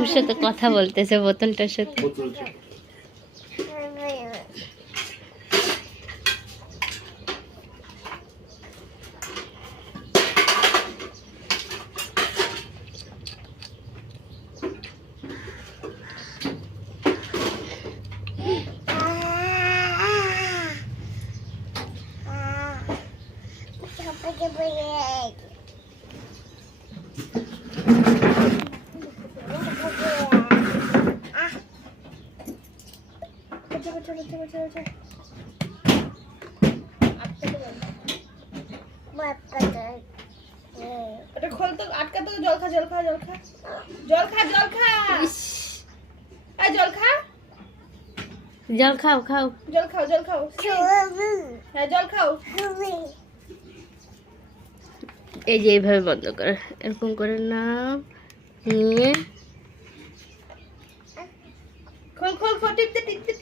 ওর সাথে কথা বলতেছে বোতলটার সাথে। ওটা খোল তো, আটকা তো। জল খা, জল খা, জল খা, জল খা, জল খা, জল খা, জল খাও খাও, জল খাও, জল খাও, হ্যাঁ জল খাও। এই যে এইভাবে বন্ধ করে, এরকম করে নাও নিয়ে খোল খোল খোল, টিপতে টিপতে